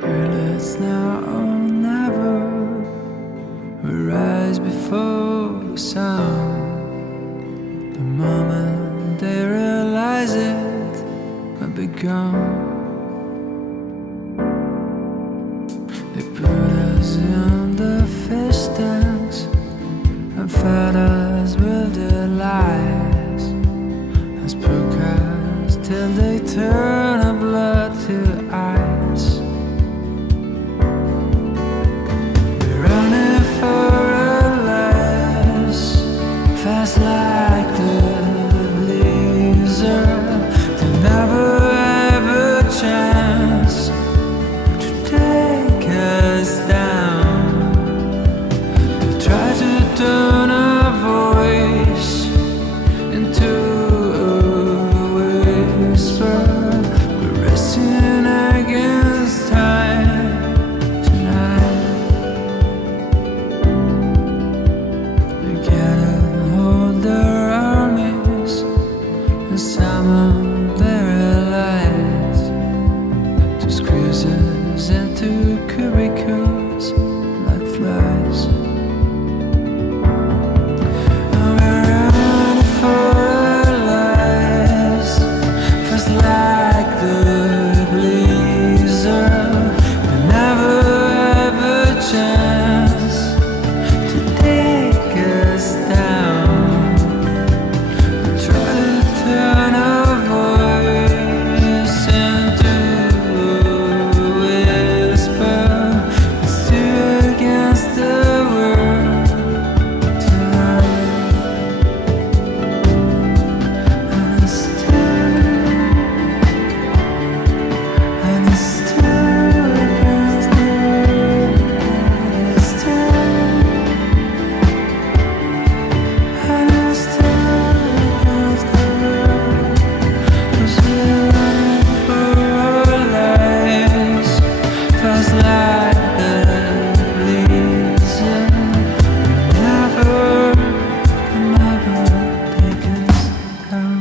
Girl, it's now or never. We rise before the sun. The moment they realize it, we'll be gone. They put us in the fish tanks and fed us with their lies, as procast till they turn our blood to ice. We're running for our lives, fast like the blizzard. They never have a chance to take us down. They try to turn our voice into a whisper. We're racing against time tonight. They gather all their armies and summon their allies to squeeze us into cubicles like flies. And we're running for our lives, fast like the blizzard. We never have a chance to take us down. We try to turn our voice into a whisper. It's two against the world tonight. And it's two against the world. It's two against the world. 'Cause we're running for our lives, fast like the blizzard. Never take us down.